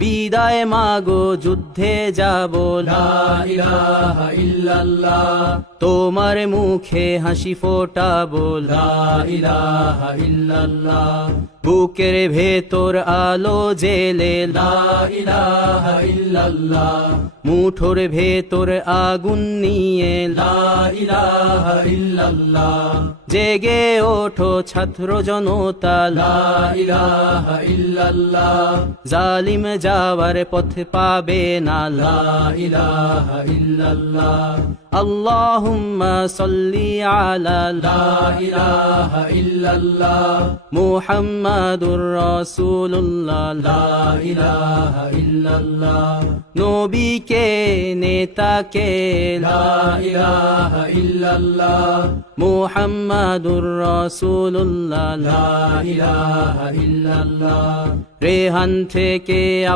বিদায় মাগো যুদ্ধে যাব লা ইলাহা ইল্লাল্লাহ তোমার মুখে হাসি ফোটাবো লা ইলাহা ইল্লাল্লাহ বুকের ভেতর আলো জেলে লা ইলাহা ইল্লাল্লাহ মুঠোর ভেতর আগুন নিয়ে লা ইলাহা ইল্লাল্লাহ জেগে ওঠো ছাত্র জনতা লা ইলাহা ইল্লাল্লাহ জালিম যাওয়ার পথ পাবে না লা ইলাহা ইল্লাল্লাহ আল্লাহুম্মা সাল্লি আলা লা ইলাহা ইল্লাল্লাহ মুহাম্মাদুর রাসূলুল্লাহ লা ইলাহা ইল্লাল্লাহ নবীকে নেতাকে লা ইলাহা ইল্লাল্লাহ মুহাম্মাদুর রাসূলুল্লাহ লা ইলাহা ইল্লাল্লাহ রেহান থেকে